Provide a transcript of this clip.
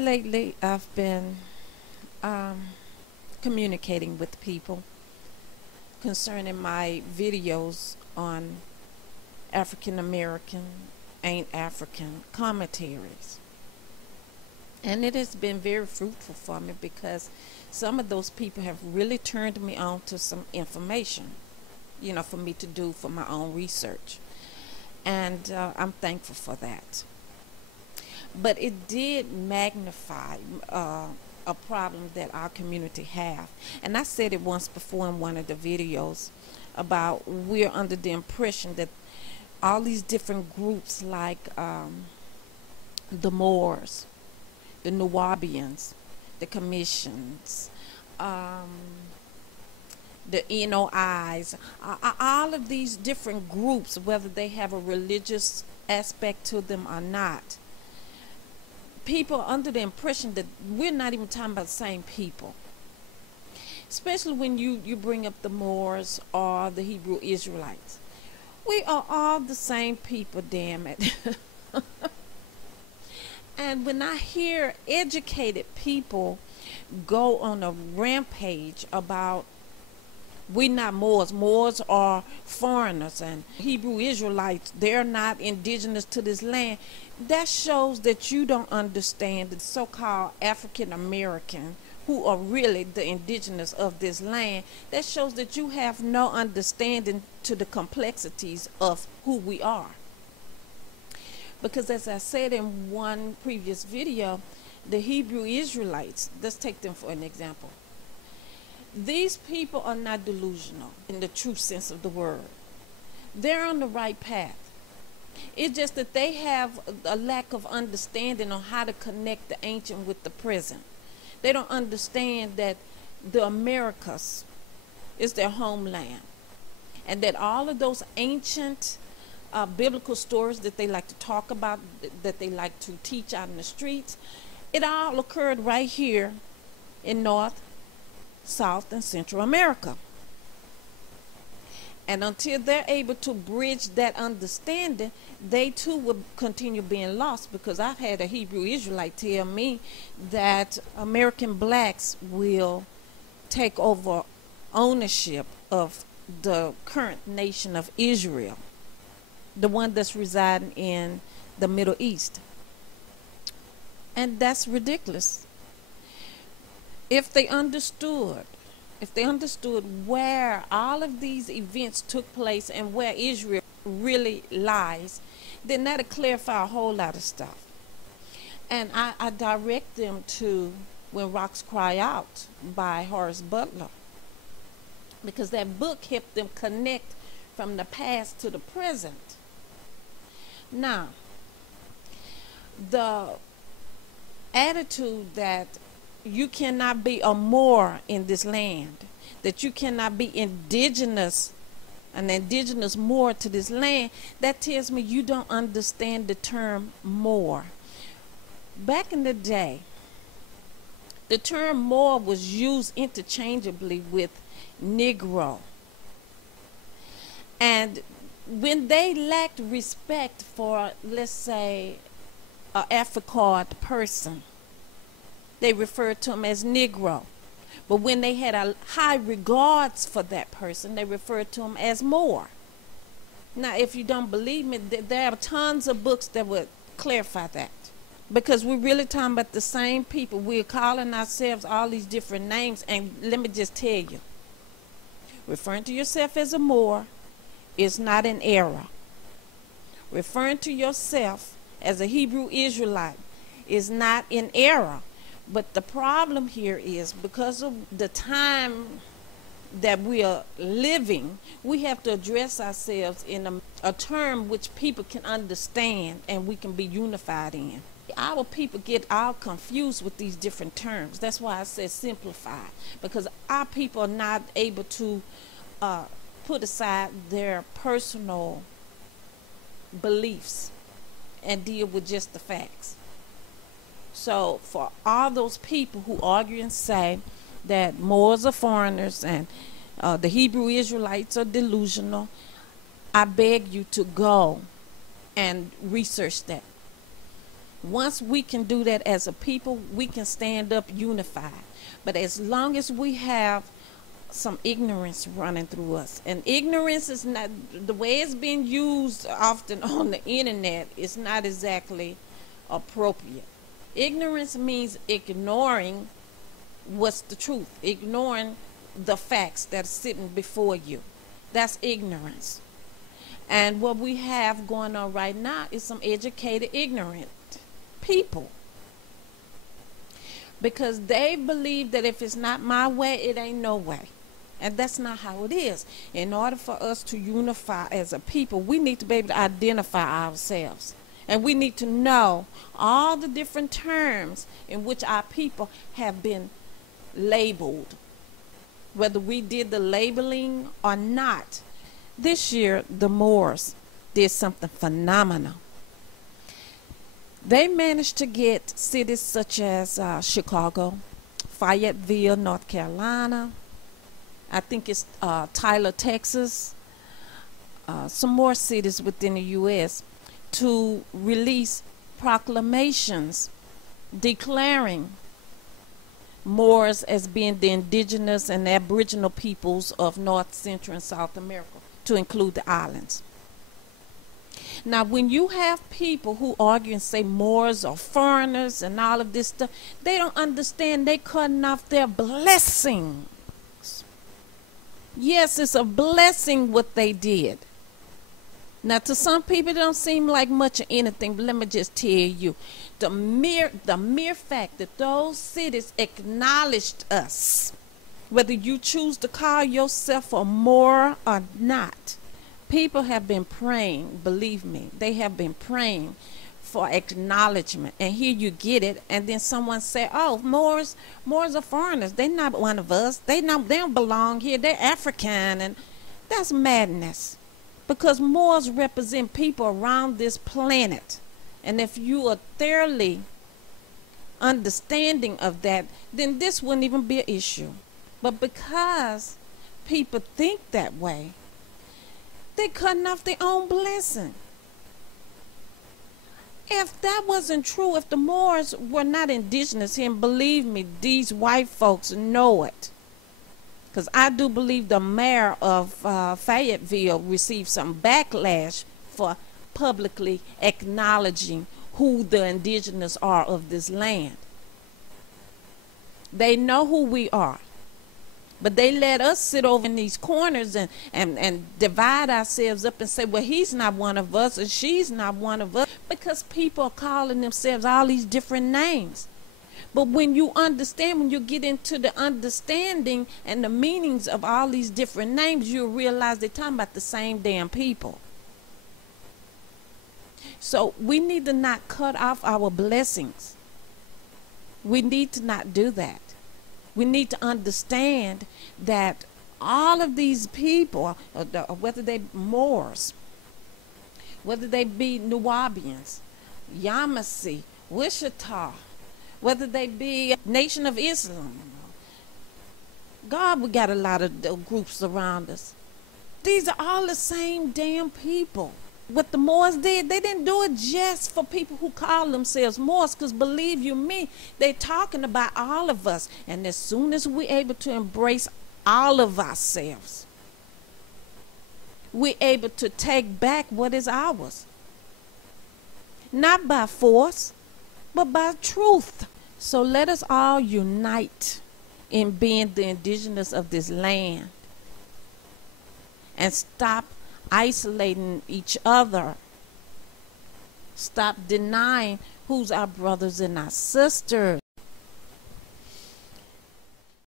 Lately, I've been communicating with people concerning my videos on African American, ain't African commentaries. And it has been very fruitful for me because some of those people have really turned me on to some information, for me to do for my own research. And I'm thankful for that. But it did magnify a problem that our community have. And I said it once before in one of the videos about we're under the impression that all these different groups like the Moors, the Nubians, the Commissions, the NOIs, all of these different groups, whether they have a religious aspect to them or not, people are under the impression that we're not even talking about the same people. Especially when you bring up the Moors or the Hebrew Israelites. We are all the same people, damn it. And when I hear educated people go on a rampage about we're not Moors, Moors are foreigners, and Hebrew Israelites, they're not indigenous to this land, that shows that you don't understand the so-called African American who are really the indigenous of this land. That shows that you have no understanding to the complexities of who we are. Because as I said in one previous video, the Hebrew Israelites, let's take them for an example. These people are not delusional in the true sense of the word. They're on the right path. It's just that they have a lack of understanding on how to connect the ancient with the present. They don't understand that the Americas is their homeland, and that all of those ancient biblical stories that they like to talk about, that they like to teach out in the streets, it all occurred right here in North, South, and Central America. And until they're able to bridge that understanding, they too will continue being lost, because I've had a Hebrew Israelite tell me that American blacks will take over ownership of the current nation of Israel, the one that's residing in the Middle East. And that's ridiculous. If they understood where all of these events took place and where Israel really lies, then that'll clarify a whole lot of stuff. And I direct them to When Rocks Cry Out by Horace Butler, because that book helped them connect from the past to the present. Now, the attitude that you cannot be a Moor in this land, that you cannot be indigenous, an indigenous Moor to this land, that tells me you don't understand the term Moor. Back in the day, the term Moor was used interchangeably with Negro. And when they lacked respect for, let's say, an Africard person, they referred to him as Negro. But when they had a high regards for that person, they referred to him as Moor. Now, if you don't believe me, there are tons of books that would clarify that. Because we're really talking about the same people. We're calling ourselves all these different names. And let me just tell you, referring to yourself as a Moor is not an error. Referring to yourself as a Hebrew Israelite is not an error. But the problem here is, because of the time that we are living, we have to address ourselves in a term which people can understand and we can be unified in. Our people get all confused with these different terms. That's why I said simplify, because our people are not able to put aside their personal beliefs and deal with just the facts. So for all those people who argue and say that Moors are foreigners and the Hebrew Israelites are delusional, I beg you to go and research that. Once we can do that as a people, we can stand up unified. But as long as we have some ignorance running through us, and ignorance is not the way it's being used often on the internet, is not exactly appropriate. Ignorance means ignoring what's the truth, ignoring the facts that are sitting before you. That's ignorance. And what we have going on right now is some educated ignorant people, because they believe that if it's not my way, it ain't no way. And that's not how it is. In order for us to unify as a people, we need to be able to identify ourselves. And we need to know all the different terms in which our people have been labeled, whether we did the labeling or not. This year, the Moors did something phenomenal. They managed to get cities such as Chicago, Fayetteville, North Carolina, I think it's Tyler, Texas, some more cities within the U.S. to release proclamations declaring Moors as being the indigenous and aboriginal peoples of North, Central, and South America, to include the islands. Now, when you have people who argue and say Moors are foreigners and all of this stuff, they don't understand they cutting off their blessings. Yes, it's a blessing what they did. Now, to some people, it don't seem like much of anything, but let me just tell you, the mere fact that those cities acknowledged us, whether you choose to call yourself a Moor or not, people have been praying, believe me, they have been praying for acknowledgement. And here you get it, and then someone say, oh, Moors are foreigners. They're not one of us. They don't belong here. They're African. And that's madness, because Moors represent people around this planet. And if you are thoroughly understanding of that, then this wouldn't even be an issue. But because people think that way, they're cutting off their own blessing. If that wasn't true, if the Moors were not indigenous here, and believe me, these white folks know it, because I do believe the mayor of Fayetteville received some backlash for publicly acknowledging who the indigenous are of this land. They know who we are. But they let us sit over in these corners and divide ourselves up and say, well, he's not one of us and she's not one of us, because people are calling themselves all these different names. But when you understand, when you get into the understanding and the meanings of all these different names, you'll realize they're talking about the same damn people. So we need to not cut off our blessings. We need to not do that. We need to understand that all of these people, whether they Moors, whether they be Nubians, Yamasee, Wichita, whether they be Nation of Islam, God, we got a lot of groups around us. These are all the same damn people. What the Moors did, they didn't do it just for people who call themselves Moors, because believe you me, they're talking about all of us. And as soon as we're able to embrace all of ourselves, we're able to take back what is ours. Not by force, but by truth. So let us all unite in being the indigenous of this land and stop isolating each other. Stop denying who's our brothers and our sisters.